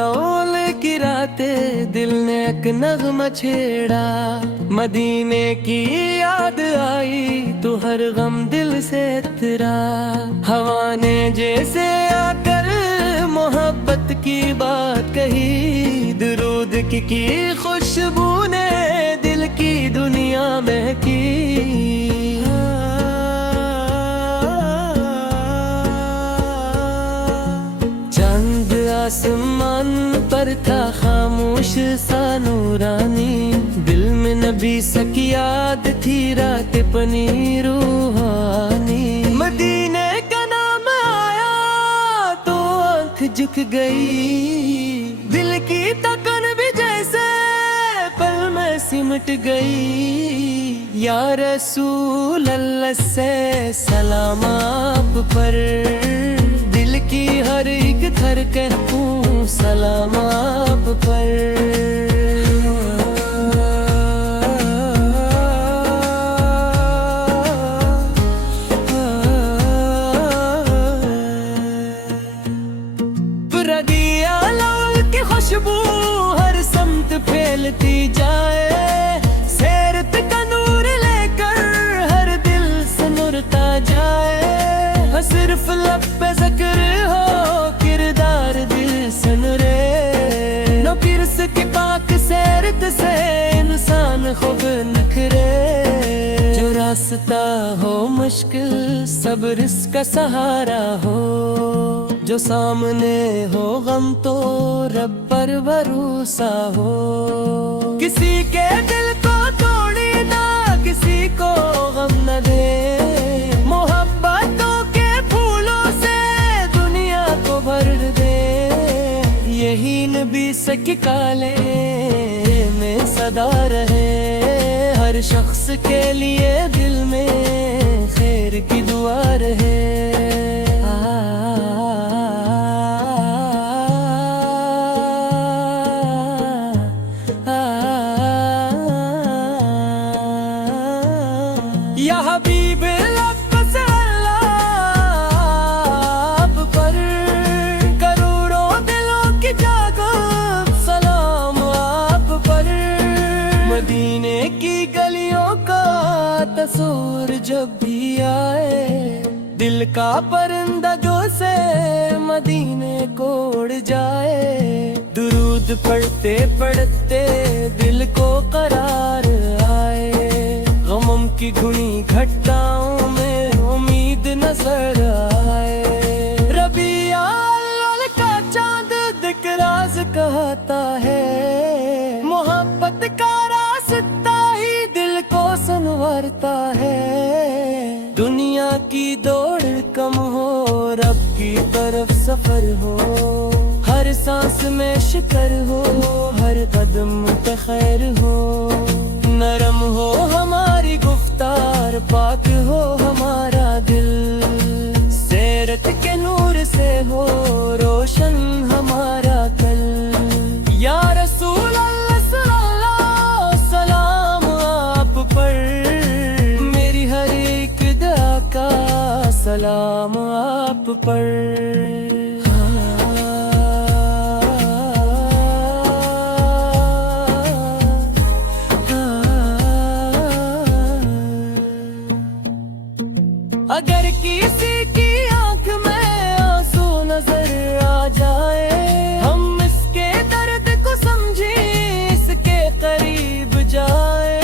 मलौल की रातें दिल ने एक नगमा छेड़ा। मदीने की याद आई तो हर गम दिल से तेरा। हवा ने जैसे आकर मोहब्बत की बात कही। दुरूद की खुशबू ने दिल की दुनिया में की। चंद आसमान पर था खामोश सा नूरानी। दिल में नबी सकी याद थी रात पनी रूहानी। मदीने का नाम आया तो आंख झुक गई। दिल की तकन भी जैसे पल में सिमट गई। या रसूल अल्लाह से सलाम आप पर। दिल की हर एक धड़कन कहूँ सलाम आप पर। रदिया लाल की खुशबू हर समत फैलती जाए। सैरत का नूर लेकर हर दिल से नुरता जाए। सिर्फ लब पे ज़िक्र हो किरदार दिल सुन रे। नो किरस की पाक सैरत से इंसान खूब नखरे। जो रास्ता हो मुश्किल सब्र इसका सहारा हो। जो सामने हो गम तो रब पर भरोसा हो। किसी के दिल को तोड़ी ना किसी को गम न दे। मोहब्बतों के फूलों से दुनिया को भर दे। यही नबी सकी काले में सदा रहे। हर शख्स के लिए दिल में खैर की दुआ रहे। या हबीब लफ्ज़ आप पर करोड़ों दिलों की जागो सलाम आप पर। मदीने की गलियों का तस्वीर जब भी आए। दिल का परिंदा जो से मदीने को उड़ जाए। दुरूद पढ़ते पढ़ते दिल को करार आए। गमम की घुनी घटाओं में उम्मीद नजर आए। रबिया अव्वल का चांद दिख राज कहता है। मोहब्बत का रास्ता ही दिल को संवारता है। दुनिया की दौड़ कम हो रब की तरफ सफर हो। हर सांस में शिकर हो हर कदम पे खैर हो। नरम हो हमारी गुफ्तार पाक हो हमारा दिल। सैरत के नूर से हो रोशन हमारा कल। या रसूल अल्लाह सलाम आप पर। मेरी हर एक दुआ का सलाम आप पर। अगर किसी की आंख में आंसू नजर आ जाए। हम इसके दर्द को समझे इसके करीब जाए।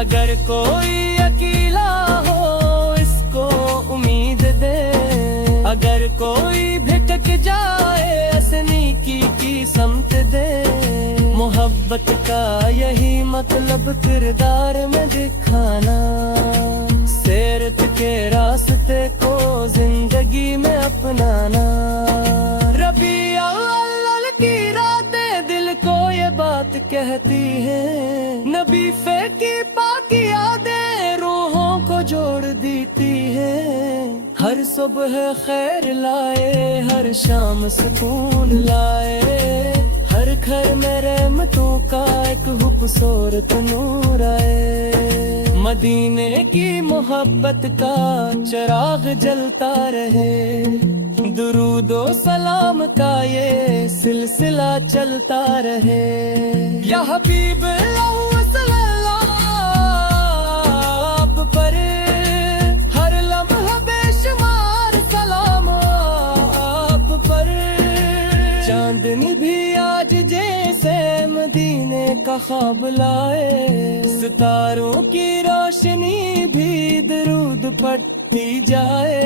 अगर कोई अकेला हो इसको उम्मीद दे। अगर कोई भटक जाए असनी की समत दे। मोहब्बत का यही मतलब किरदार में दिखाना। सैरत के रास्ते को जिंदगी में अपनाना। रबिया अव्वल की रातें दिल को ये बात कहती है। नबी की पाकी यादें रूहों को जोड़ देती है। हर सुबह खैर लाए हर शाम सुकून लाए। हर घर में रहमतों का एक खूबसूरत नूर आए। मदीने की मोहब्बत का चिराग जलता रहे। दुरूदो सलाम का ये सिलसिला चलता रहे। या हबीब आप पर हर लम्हा बेशुमार सलाम आप पर। चांदनी भी आज जैसे मदीने का ख्वाब लाए, सितारों की रोशनी भी दरूद पढ़ती जाए।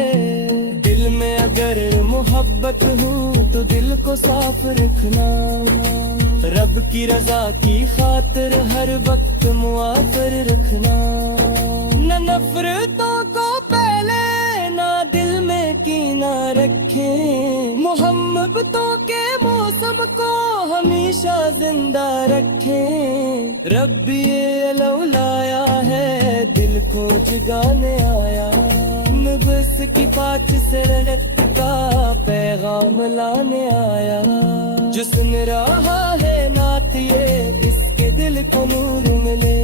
दिल में अगर मोहब्बत हो तो दिल को साफ रखना, रब की रजा की खातिर हर वक्त मुआफिर रखना। न नफरतों को पहले ना दिल में कीना रखे, मोहब्बतों के मौसम को हमेशा जिंदा रखे। रब्बी ये लौलाया है दिल को जगाने आया, बस की पाँच से रहत का पैगाम लाने आया। जो सुन रहा है नात ये इसके दिल को नूर मिले,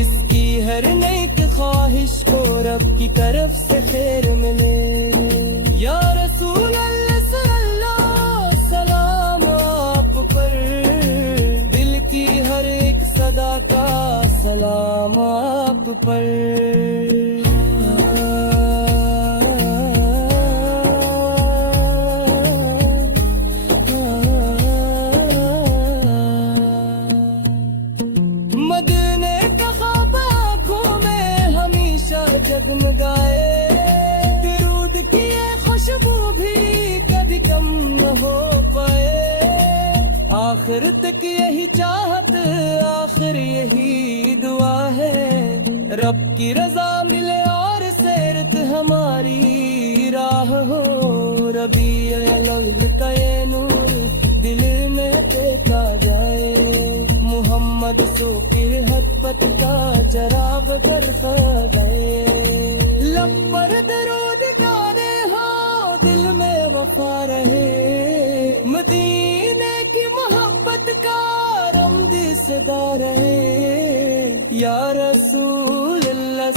इसकी हर नेक ख्वाहिश को रब की तरफ से खैर मिले। या रसूल अल्लाह सलाम आप पर, दिल की हर एक सदा का सलाम आप पर। मदीने का ख्वाब आँखों में हमेशा जगमगाए, दरूद की ये खुशबू भी कभी कम न हो पाए। आखिर तक यही चाहत आखिर यही दुआ है, रब की रजा मिले और सेरत हमारी राह हो। रबी अव्वल का ये नूर दिल में टेका जाए, मोहम्मद सो के हदपत का जराब दरसा गए। लब पर दरूद गाने हो दिल में वफा रहे, मदीने की मोहब्बत का रमदी सदा रहे। या रसूल अल्लाह